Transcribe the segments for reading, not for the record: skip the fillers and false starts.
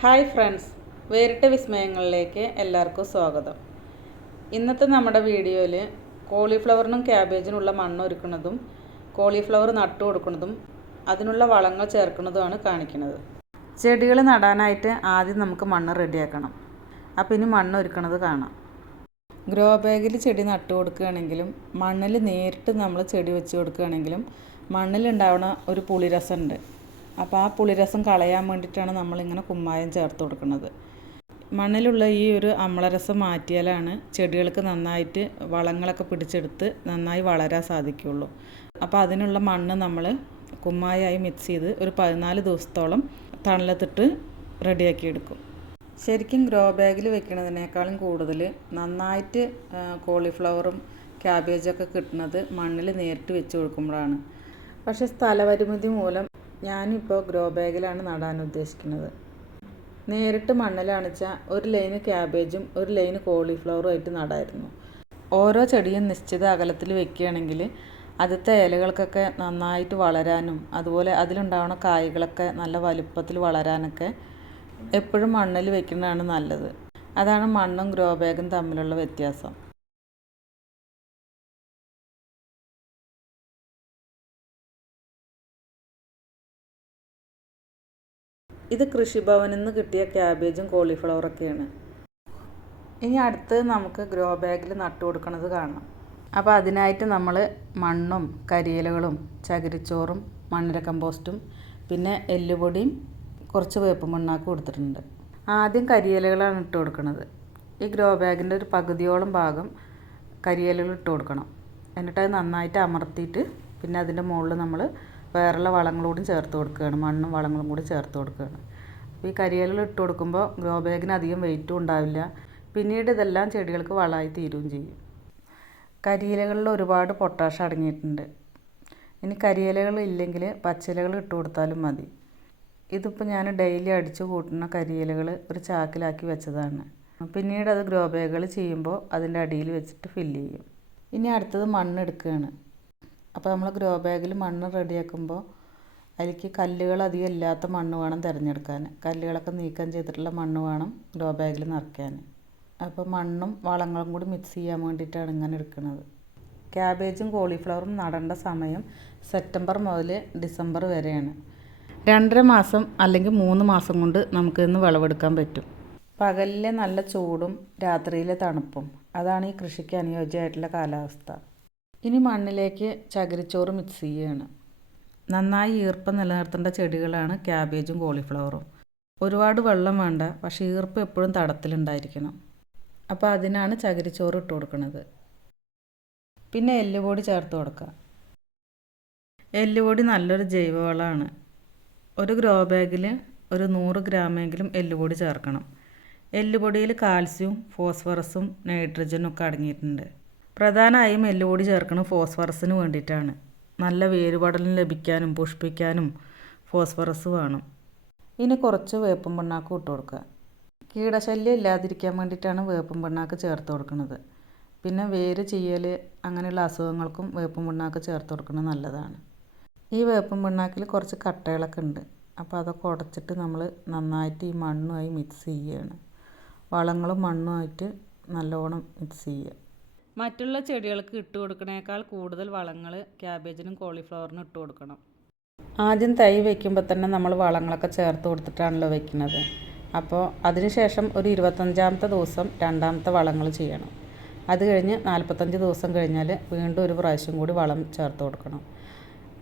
Hi friends, വേറിട്ട വിസ്മയങ്ങളിലേക്ക് എല്ലാവർക്കും സ്വാഗതം. ഇന്നത്തെ നമ്മുടെ വീഡിയോയിൽ കോളിഫ്ലവറിനും ക്യാബേജിനുള്ള മണ്ണ് ഒരുക്കുന്നതും കോളിഫ്ലവർ നട്ടു കൊടുക്കുന്നതും അതിനുള്ള വളങ്ങൾ ചേർക്കുന്നതുമാണ് കാണിക്കുന്നത്. ചെടികൾ നടാനായിട്ട് ആദ്യം നമുക്ക് മണ്ണ് റെഡിയാക്കണം. അപ്പോൾ ഇനി മണ്ണ് ഒരുക്കുന്നത് കാണാം. ഗ്രോ ബാഗിൽ ചെടി നട്ടു കൊടുക്കുകയാണെങ്കിലും മണ്ണിൽ നേരിട്ട് നമ്മൾ ചെടി വെച്ച് കൊടുക്കുകയാണെങ്കിലും മണ്ണിലുണ്ടാവുന്ന ഒരു പുളിരസമുണ്ട്. അപ്പോൾ ആ പുളിരസം കളയാൻ വേണ്ടിയിട്ടാണ് നമ്മളിങ്ങനെ കുമ്മായം ചേർത്ത് കൊടുക്കുന്നത്. മണ്ണിലുള്ള ഈ ഒരു അമ്ലരസം മാറ്റിയാലാണ് ചെടികൾക്ക് നന്നായിട്ട് വളങ്ങളൊക്കെ പിടിച്ചെടുത്ത് നന്നായി വളരാൻ സാധിക്കുകയുള്ളൂ. അപ്പോൾ അതിനുള്ള മണ്ണ് നമ്മൾ കുമ്മായമായി മിക്സ് ചെയ്ത് ഒരു 14 ദിവസത്തോളം തണലത്തിട്ട് റെഡിയാക്കിയെടുക്കും. ശരിക്കും ഗ്രോ ബാഗിൽ വെക്കുന്നതിനേക്കാളും കൂടുതൽ നന്നായിട്ട് കോളിഫ്ലവറും ക്യാബേജൊക്കെ കിട്ടുന്നത് മണ്ണിൽ നേരിട്ട് വെച്ച് കൊടുക്കുമ്പോഴാണ്. പക്ഷേ സ്ഥലപരിമിതി മൂലം ഞാനിപ്പോൾ ഗ്രോ ബാഗിലാണ് നടാൻ ഉദ്ദേശിക്കുന്നത്. നേരിട്ട് മണ്ണിലാണിച്ചാൽ ഒരു ലൈന് ക്യാബേജും ഒരു ലൈന് കോളിഫ്ലവറും ആയിട്ട് നടായിരുന്നു. ഓരോ ചെടിയും നിശ്ചിത അകലത്തിൽ വെക്കുകയാണെങ്കിൽ ആദ്യത്തെ ഇലകൾക്കൊക്കെ നന്നായിട്ട് വളരാനും അതുപോലെ അതിലുണ്ടാവുന്ന കായ്കളൊക്കെ നല്ല വലുപ്പത്തിൽ വളരാനൊക്കെ എപ്പോഴും മണ്ണിൽ വെക്കുന്നതാണ് നല്ലത്. അതാണ് മണ്ണും ഗ്രോ ബാഗും തമ്മിലുള്ള വ്യത്യാസം. ഇത് കൃഷിഭവനിൽ നിന്ന് കിട്ടിയ ക്യാബേജും കോളിഫ്ലവറൊക്കെയാണ്. ഇനി അടുത്ത് നമുക്ക് ഗ്രോ ബാഗിൽ നട്ടു കൊടുക്കുന്നത് കാണാം. അപ്പോൾ അതിനായിട്ട് നമ്മൾ മണ്ണും കരിയിലകളും ചകിരിച്ചോറും മണ്ണിര കമ്പോസ്റ്റും പിന്നെ എല്ലുപൊടിയും കുറച്ച് വേപ്പ് മണ്ണാക്കും കൊടുത്തിട്ടുണ്ട്. ആദ്യം കരിയിലകളാണ് ഇട്ട് കൊടുക്കുന്നത്. ഈ ഗ്രോ ബാഗിൻ്റെ ഒരു പകുതിയോളം ഭാഗം കരിയിലകൾ ഇട്ട് കൊടുക്കണം. എന്നിട്ട് അത് നന്നായിട്ട് അമർത്തിയിട്ട് പിന്നെ അതിൻ്റെ മുകളിൽ നമ്മൾ വേറെയുള്ള വളങ്ങളോടും ചേർത്ത് കൊടുക്കുകയാണ്. മണ്ണും വളങ്ങളും കൂടി ചേർത്ത് കൊടുക്കുകയാണ്. അപ്പോൾ ഈ കരിയിലകൾ ഇട്ട് കൊടുക്കുമ്പോൾ ഗ്രോ ബാഗിന് അധികം വെയിറ്റും ഉണ്ടാവില്ല. പിന്നീട് ഇതെല്ലാം ചെടികൾക്ക് വളമായി തീരുകയും ചെയ്യും. കരിയിലകളിൽ ഒരുപാട് പൊട്ടാഷ് അടങ്ങിയിട്ടുണ്ട്. ഇനി കരിയിലകൾ ഇല്ലെങ്കിൽ പച്ചിലകൾ ഇട്ട് കൊടുത്താലും മതി. ഇതിപ്പോൾ ഞാൻ ഡെയിലി അടിച്ചു കൂട്ടുന്ന കരിയിലകൾ ഒരു ചാക്കിലാക്കി വെച്ചതാണ്. പിന്നീട് അത് ഗ്രോ ബാഗുകൾ ചെയ്യുമ്പോൾ അതിൻ്റെ അടിയിൽ വെച്ചിട്ട് ഫില്ല് ചെയ്യും. ഇനി അടുത്തത് മണ്ണ് എടുക്കുകയാണ്. അപ്പോൾ നമ്മൾ ഗ്രോ ബാഗിൽ മണ്ണ് റെഡിയാക്കുമ്പോൾ അതിലേക്ക് കല്ലുകൾ അധികം ഇല്ലാത്ത മണ്ണ് വേണം തിരഞ്ഞെടുക്കാൻ. കല്ലുകളൊക്കെ നീക്കം ചെയ്തിട്ടുള്ള മണ്ണ് വേണം ഗ്രോ ബാഗിൽ നിറയ്ക്കാൻ. അപ്പോൾ മണ്ണും വളങ്ങളും കൂടി മിക്സ് ചെയ്യാൻ വേണ്ടിയിട്ടാണ് ഇങ്ങനെ എടുക്കുന്നത്. ക്യാബേജും കോളിഫ്ലവറും നടേണ്ട സമയം സെപ്റ്റംബർ മുതൽ ഡിസംബർ വരെയാണ്. 2.5 മാസം അല്ലെങ്കിൽ 3 മാസം കൊണ്ട് നമുക്കിന്ന് വിളവെടുക്കാൻ പറ്റും. പകലിലെ നല്ല ചൂടും രാത്രിയിലെ തണുപ്പും അതാണ് ഈ കൃഷിക്ക് അനുയോജ്യമായിട്ടുള്ള കാലാവസ്ഥ. ഇനി മണ്ണിലേക്ക് ചകിരിച്ചോറ് മിക്സ് ചെയ്യുകയാണ്. നന്നായി ഈർപ്പം നിലനിർത്തേണ്ട ചെടികളാണ് ക്യാബേജും കോളിഫ്ലവറും. ഒരുപാട് വെള്ളം വേണ്ട, പക്ഷേ ഈർപ്പം എപ്പോഴും തടത്തിലുണ്ടായിരിക്കണം. അപ്പോൾ അതിനാണ് ചകിരിച്ചോറ് ഇട്ട് കൊടുക്കുന്നത്. പിന്നെ എല്ലുപൊടി ചേർത്ത് കൊടുക്കുക. എല്ലുപൊടി നല്ലൊരു ജൈവവളമാണ്. ഒരു ഗ്രോ ബാഗിൽ ഒരു 100 ഗ്രാമെങ്കിലും എല്ലുപൊടി ചേർക്കണം. എല്ലുപൊടിയിൽ കാൽസ്യവും ഫോസ്ഫറസും നൈട്രജനും ഒക്കെ അടങ്ങിയിട്ടുണ്ട്. പ്രധാനമായും എല്ലുപൊടി ചേർക്കുന്നത് ഫോസ്ഫറസിന് വേണ്ടിയിട്ടാണ്. നല്ല വേരുപടലം ലഭിക്കാനും പുഷ്പിക്കാനും ഫോസ്ഫറസ് വേണം. ഇനി കുറച്ച് വേപ്പും പിണ്ണാക്കും ഇട്ട് കൊടുക്കുക. കീടശല്യം ഇല്ലാതിരിക്കാൻ വേണ്ടിയിട്ടാണ് വേപ്പും പിണ്ണാക്ക് ചേർത്ത് കൊടുക്കുന്നത്. പിന്നെ വേര് ചെയ്യൽ അങ്ങനെയുള്ള അസുഖങ്ങൾക്കും വേപ്പും പിണ്ണാക്ക് ചേർത്ത് കൊടുക്കുന്നത് നല്ലതാണ്. ഈ വേപ്പും പിണ്ണാക്കിൽ കുറച്ച് കട്ടകളൊക്കെ ഉണ്ട്. അപ്പോൾ അതൊക്കെ ഉടച്ചിട്ട് നമ്മൾ നന്നായിട്ട് ഈ മണ്ണുമായി മിക്സ് ചെയ്യുകയാണ്. വളങ്ങളും മണ്ണുമായിട്ട് നല്ലോണം മിക്സ് ചെയ്യുക. മറ്റുള്ള ചെടികൾക്ക് ഇട്ട് കൊടുക്കുന്നതിനേക്കാൾ കൂടുതൽ വളങ്ങൾ ക്യാബേജിനും കോളിഫ്ലവറിനും ഇട്ട് കൊടുക്കണം. ആദ്യം തൈ വയ്ക്കുമ്പോൾ തന്നെ നമ്മൾ വളങ്ങളൊക്കെ ചേർത്ത് കൊടുത്തിട്ടാണല്ലോ വയ്ക്കുന്നത്. അപ്പോൾ അതിനുശേഷം ഒരു 25-ാമത്തെ ദിവസം രണ്ടാമത്തെ വളങ്ങൾ ചെയ്യണം. അത് കഴിഞ്ഞ് 45 ദിവസം കഴിഞ്ഞാൽ വീണ്ടും ഒരു പ്രാവശ്യം കൂടി വളം ചേർത്ത് കൊടുക്കണം.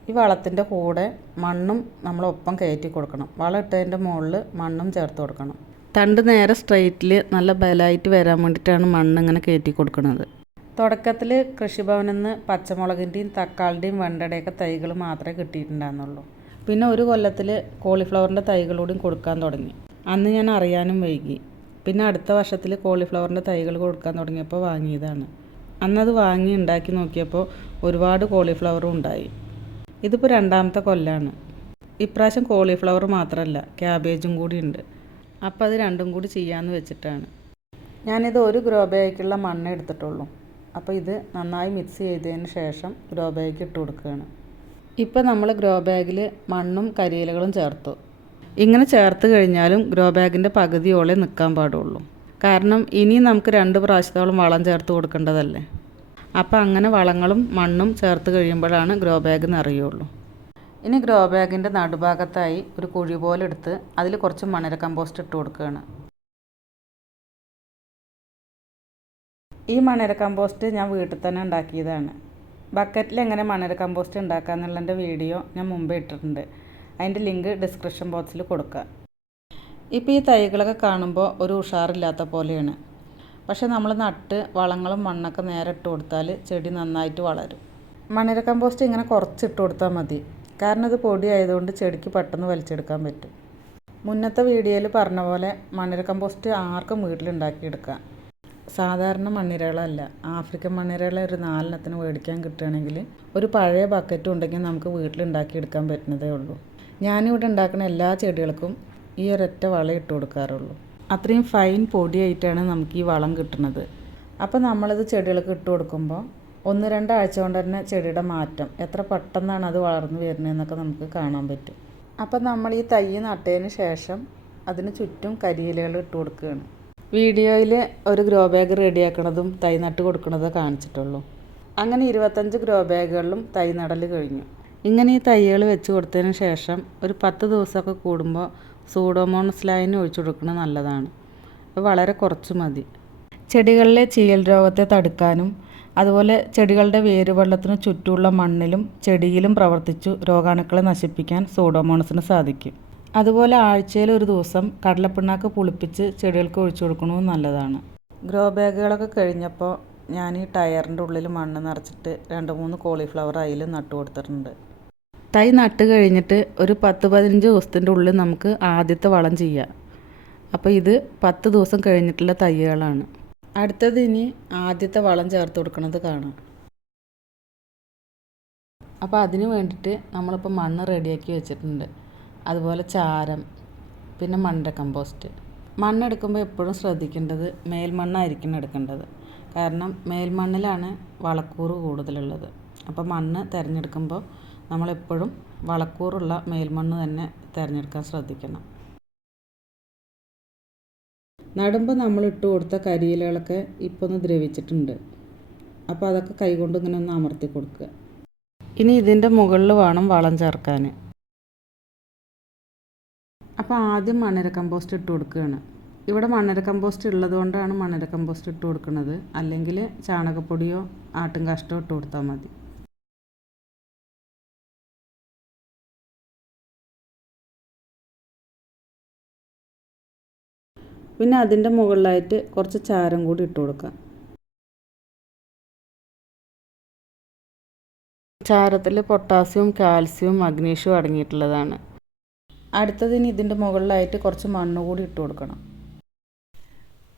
ഈ വളത്തിൻ്റെ കൂടെ മണ്ണും നമ്മളൊപ്പം കയറ്റി കൊടുക്കണം. വളം ഇട്ടതിൻ്റെ മുകളിൽ മണ്ണും ചേർത്ത് കൊടുക്കണം. തണ്ട് നേരെ സ്ട്രെയിറ്റിൽ നല്ല ബലമായിട്ട് വരാൻ വേണ്ടിയിട്ടാണ് മണ്ണ് ഇങ്ങനെ കയറ്റി കൊടുക്കുന്നത്. തുടക്കത്തിൽ കൃഷിഭവനിൽ നിന്ന് പച്ചമുളകിൻ്റെയും തക്കാളിൻ്റെയും വെണ്ടയുടെയൊക്കെ തൈകൾ മാത്രമേ കിട്ടിയിട്ടുണ്ടായിരുന്നുള്ളൂ. പിന്നെ ഒരു കൊല്ലത്തിൽ കോളിഫ്ലവറിൻ്റെ തൈകളൂടെയും കൊടുക്കാൻ തുടങ്ങി. അന്ന് ഞാൻ അറിയാനും വൈകി. പിന്നെ അടുത്ത വർഷത്തിൽ കോളിഫ്ലവറിൻ്റെ തൈകൾ കൊടുക്കാൻ തുടങ്ങിയപ്പോൾ വാങ്ങിയതാണ്. അന്നത് വാങ്ങി ഉണ്ടാക്കി നോക്കിയപ്പോൾ ഒരുപാട് കോളിഫ്ലവറും ഉണ്ടായി. ഇതിപ്പോൾ 2ാമത്തെ കൊല്ലമാണ്. ഇപ്രാവശ്യം കോളിഫ്ലവർ മാത്രമല്ല ക്യാബേജും കൂടി ഉണ്ട്. അപ്പോൾ അത് രണ്ടും കൂടി ചെയ്യാമെന്ന് വെച്ചിട്ടാണ്. ഞാനിത് ഒരു ഗ്രോ ബാഗിലുള്ള മണ്ണ് എടുത്തിട്ടുള്ളൂ. അപ്പോൾ ഇത് നന്നായി മിക്സ് ചെയ്തതിന് ശേഷം ഗ്രോ ബാഗ് ഇട്ട് കൊടുക്കുകയാണ്. ഇപ്പോൾ നമ്മൾ ഗ്രോ ബാഗിൽ മണ്ണും കരിയിലകളും ചേർത്തു. ഇങ്ങനെ ചേർത്ത് കഴിഞ്ഞാലും ഗ്രോ ബാഗിൻ്റെ പകുതിയോളം നിൽക്കാൻ പാടുള്ളൂ. കാരണം ഇനി നമുക്ക് 2 പ്രാവശ്യത്തോളം വളം ചേർത്ത് കൊടുക്കേണ്ടതല്ലേ. അപ്പോൾ അങ്ങനെ വളങ്ങളും മണ്ണും ചേർത്ത് കഴിയുമ്പോഴാണ് ഗ്രോ ബാഗ് നിറയുള്ളൂ. ഇനി ഗ്രോ ബാഗിൻ്റെ നടുഭാഗത്തായി ഒരു കുഴി പോലെ എടുത്ത് അതിൽ കുറച്ച് മണൽ കമ്പോസ്റ്റ് ഇട്ട് കൊടുക്കുകയാണ്. ഈ മണൽ കമ്പോസ്റ്റ് ഞാൻ വീട്ടിൽ തന്നെ ഉണ്ടാക്കിയതാണ്. ബക്കറ്റിൽ എങ്ങനെ മണൽ കമ്പോസ്റ്റ് ഉണ്ടാക്കാമെന്നുള്ളതിൻ്റെ വീഡിയോ ഞാൻ മുമ്പേ ഇട്ടിട്ടുണ്ട്. അതിൻ്റെ ലിങ്ക് ഡിസ്ക്രിപ്ഷൻ ബോക്സിൽ കൊടുക്കാം. ഇപ്പോൾ ഈ തൈകളൊക്കെ കാണുമ്പോൾ ഒരു ഉഷാറില്ലാത്ത പോലെയാണ്. പക്ഷേ നമ്മൾ നട്ട് വളങ്ങളും മണ്ണൊക്കെ നേരെ ഇട്ട് കൊടുത്താൽ ചെടി നന്നായിട്ട് വളരും. മണൽ കമ്പോസ്റ്റ് ഇങ്ങനെ കുറച്ചിട്ട് കൊടുത്താൽ മതി. കാരണം ഇത് പൊടി ആയതുകൊണ്ട് ചെടിക്ക് പെട്ടെന്ന് വലിച്ചെടുക്കാൻ പറ്റും. മുന്നത്തെ വീഡിയോയിൽ പറഞ്ഞ പോലെ മണൽ കമ്പോസ്റ്റ് ആർക്കും വീട്ടിലുണ്ടാക്കിയെടുക്കാം. സാധാരണ മണ്ണിരകളല്ല, ആഫ്രിക്കൻ മണ്ണിരകളെ ഒരു 4 മേടിക്കാൻ കിട്ടുകയാണെങ്കിൽ ഒരു പഴയ ബക്കറ്റും ഉണ്ടെങ്കിൽ നമുക്ക് വീട്ടിലുണ്ടാക്കിയെടുക്കാൻ പറ്റുന്നതേ ഉള്ളൂ. ഞാനിവിടെ ഉണ്ടാക്കുന്ന എല്ലാ ചെടികൾക്കും ഈ ഒരൊറ്റ വളം ഇട്ട് കൊടുക്കാറുള്ളൂ. അത്രയും ഫൈൻ പൊടിയായിട്ടാണ് നമുക്ക് ഈ വളം കിട്ടുന്നത്. അപ്പോൾ നമ്മളിത് ചെടികൾക്ക് ഇട്ട് കൊടുക്കുമ്പോൾ 1-2 ആഴ്ച കൊണ്ട് തന്നെ ചെടിയുടെ മാറ്റം എത്ര പെട്ടെന്നാണ് അത് വളർന്നു വരുന്നതെന്നൊക്കെ നമുക്ക് കാണാൻ പറ്റും. അപ്പോൾ നമ്മൾ ഈ തൈ നട്ടതിന് ശേഷം അതിന് ചുറ്റും കരിയിലകൾ ഇട്ട് കൊടുക്കുകയാണ്. വീഡിയോയിൽ ഒരു ഗ്രോ ബാഗ് റെഡിയാക്കണതും തൈ നട്ട് കൊടുക്കുന്നതും കാണിച്ചിട്ടുള്ളൂ. അങ്ങനെ 25 ഗ്രോ ബാഗുകളിലും തൈ നടൽ കഴിഞ്ഞു. ഇങ്ങനെ ഈ തൈകൾ വെച്ച് കൊടുത്തതിന് ശേഷം ഒരു 10 ദിവസമൊക്കെ കൂടുമ്പോൾ സൂഡോമോണസ് ലൈന് ഒഴിച്ചു കൊടുക്കുന്നത് നല്ലതാണ്. അത് വളരെ കുറച്ച് മതി. ചെടികളിലെ ചീയൽ രോഗത്തെ തടുക്കാനും അതുപോലെ ചെടികളുടെ വേരുവെള്ളത്തിന് ചുറ്റുമുള്ള മണ്ണിലും ചെടിയിലും പ്രവർത്തിച്ചു രോഗാണുക്കളെ നശിപ്പിക്കാൻ സൂഡോമോണസിന് സാധിക്കും. അതുപോലെ ആഴ്ചയിൽ ഒരു ദിവസം കടലപ്പിണ്ണാക്ക് പുളിപ്പിച്ച് ചെടികൾക്ക് ഒഴിച്ചു കൊടുക്കണതും നല്ലതാണ്. ഗ്രോ ബാഗുകളൊക്കെ കഴിഞ്ഞപ്പോൾ ഞാൻ ഈ ടയറിൻ്റെ ഉള്ളിൽ മണ്ണ് നിറച്ചിട്ട് 2-3 കോളിഫ്ലവർ അതിൽ നട്ടു കൊടുത്തിട്ടുണ്ട്. തൈ നട്ട് കഴിഞ്ഞിട്ട് ഒരു 10-15 ദിവസത്തിൻ്റെ ഉള്ളിൽ നമുക്ക് ആദ്യത്തെ വളം ചെയ്യാം. അപ്പോൾ ഇത് 10 ദിവസം കഴിഞ്ഞിട്ടുള്ള തൈകളാണ്. അടുത്തത് ഇനി ആദ്യത്തെ വളം ചേർത്ത് കൊടുക്കുന്നത് കാണാം. അപ്പോൾ അതിന് വേണ്ടിയിട്ട് നമ്മളിപ്പോൾ മണ്ണ് റെഡിയാക്കി വെച്ചിട്ടുണ്ട്. അതുപോലെ ചാരം, പിന്നെ മണ്ണിര കമ്പോസ്റ്റ്. മണ്ണെടുക്കുമ്പോൾ എപ്പോഴും ശ്രദ്ധിക്കേണ്ടത് മേൽമണ്ണായിരിക്കണം എടുക്കേണ്ടത്. കാരണം മേൽമണ്ണിലാണ് വളക്കൂറ് കൂടുതലുള്ളത്. അപ്പോൾ മണ്ണ് തിരഞ്ഞെടുക്കുമ്പോൾ നമ്മളെപ്പോഴും വളക്കൂറുള്ള മേൽമണ്ണ് തന്നെ തിരഞ്ഞെടുക്കാൻ ശ്രദ്ധിക്കണം. നടുമ്പോൾ നമ്മൾ ഇട്ട് കൊടുത്ത കരിയിലകളൊക്കെ ഇപ്പോൾ ഒന്ന് ദ്രവിച്ചിട്ടുണ്ട്. അപ്പോൾ അതൊക്കെ കൈകൊണ്ട് ഇങ്ങനെ ഒന്ന് അമർത്തി കൊടുക്കുക. ഇനി ഇതിൻ്റെ മുകളിൽ വേണം വളം ചേർക്കാൻ. അപ്പോൾ ആദ്യം മണ്ണിര കമ്പോസ്റ്റ് ഇട്ട് കൊടുക്കുകയാണ്. ഇവിടെ മണ്ണിര കമ്പോസ്റ്റ് ഉള്ളത് കൊണ്ടാണ് മണ്ണിര കമ്പോസ്റ്റ് ഇട്ട് കൊടുക്കുന്നത്. അല്ലെങ്കിൽ ചാണകപ്പൊടിയോ ആട്ടും കാഷ്ടമോ ഇട്ട് കൊടുത്താൽ മതി. പിന്നെ അതിൻ്റെ മുകളിലായിട്ട് കുറച്ച് ചാരം കൂടി ഇട്ട് കൊടുക്കാം. ചാരത്തിൽ പൊട്ടാസ്യവും കാൽസ്യവും മഗ്നീഷ്യവും അടങ്ങിയിട്ടുള്ളതാണ്. അടുത്തതിന് ഇതിൻ്റെ മുകളിലായിട്ട് കുറച്ച് മണ്ണ് കൂടി ഇട്ട് കൊടുക്കണം.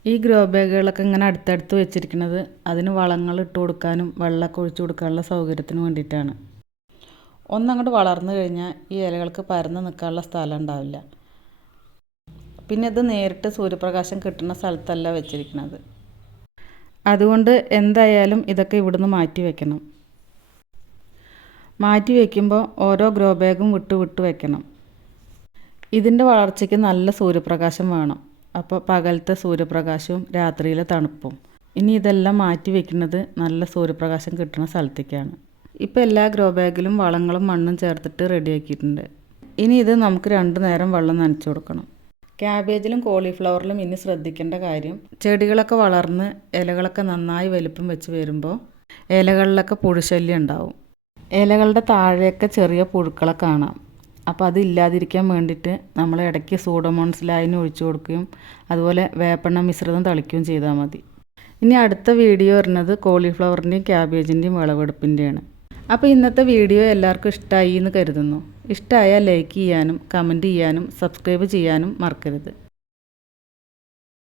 ഈ ഗ്രോ ബാഗുകളൊക്കെ ഇങ്ങനെ അടുത്തടുത്ത് വെച്ചിരിക്കുന്നത് അതിന് വളങ്ങൾ ഇട്ട് കൊടുക്കാനും വെള്ളമൊക്കെ ഒഴിച്ചു കൊടുക്കാനുള്ള സൗകര്യത്തിന് വേണ്ടിയിട്ടാണ്. ഒന്നങ്ങോട്ട് വളർന്നു കഴിഞ്ഞാൽ ഈ ഇലകൾക്ക് പരന്ന് നിൽക്കാനുള്ള സ്ഥലം ഉണ്ടാവില്ല. പിന്നെ ഇത് നേരിട്ട് സൂര്യപ്രകാശം കിട്ടുന്ന സ്ഥലത്തല്ല വെച്ചിരിക്കുന്നത്. അതുകൊണ്ട് എന്തായാലും ഇതൊക്കെ ഇവിടുന്ന് മാറ്റി വയ്ക്കണം. മാറ്റി വയ്ക്കുമ്പോൾ ഓരോ ഗ്രോ ബാഗും വിട്ട് വയ്ക്കണം. ഇതിൻ്റെ വളർച്ചയ്ക്ക് നല്ല സൂര്യപ്രകാശം വേണം. അപ്പോൾ പകലത്തെ സൂര്യപ്രകാശവും രാത്രിയിലെ തണുപ്പും. ഇനി ഇതെല്ലാം മാറ്റി വയ്ക്കുന്നത് നല്ല സൂര്യപ്രകാശം കിട്ടുന്ന സ്ഥലത്തേക്കാണ്. ഇപ്പോൾ എല്ലാ ഗ്രോ ബാഗിലും വളങ്ങളും മണ്ണും ചേർത്തിട്ട് റെഡിയാക്കിയിട്ടുണ്ട്. ഇനി ഇത് നമുക്ക് 2 നേരം വെള്ളം നനച്ചു കൊടുക്കണം. ക്യാബേജിലും കോളിഫ്ലവറിലും ഇനി ശ്രദ്ധിക്കേണ്ട കാര്യം, ചെടികളൊക്കെ വളർന്ന് ഇലകളൊക്കെ നന്നായി വലിപ്പം വെച്ച് വരുമ്പോൾ ഇലകളിലൊക്കെ പുഴുശല്യം ഉണ്ടാവും. ഇലകളുടെ താഴെയൊക്കെ ചെറിയ പുഴുക്കളെ കാണാം. അപ്പോൾ അതില്ലാതിരിക്കാൻ വേണ്ടിയിട്ട് നമ്മൾ ഇടയ്ക്ക് സൂഡോമോണസ് ലൈന് ഒഴിച്ചു കൊടുക്കുകയും അതുപോലെ വേപ്പെണ്ണ മിശ്രിതം തളിക്കുകയും ചെയ്താൽ മതി. ഇനി അടുത്ത വീഡിയോ വരുന്നത് കോളിഫ്ലവറിൻ്റെയും ക്യാബേജിൻ്റെയും വിളവെടുപ്പിൻ്റെയാണ്. അപ്പോൾ ഇന്നത്തെ വീഡിയോ എല്ലാവർക്കും ഇഷ്ടമായി എന്ന് കരുതുന്നു. ഇഷ്ടമായാൽ ലൈക്ക് ചെയ്യാനും കമൻറ്റ് ചെയ്യാനും സബ്സ്ക്രൈബ് ചെയ്യാനും മറക്കരുത്.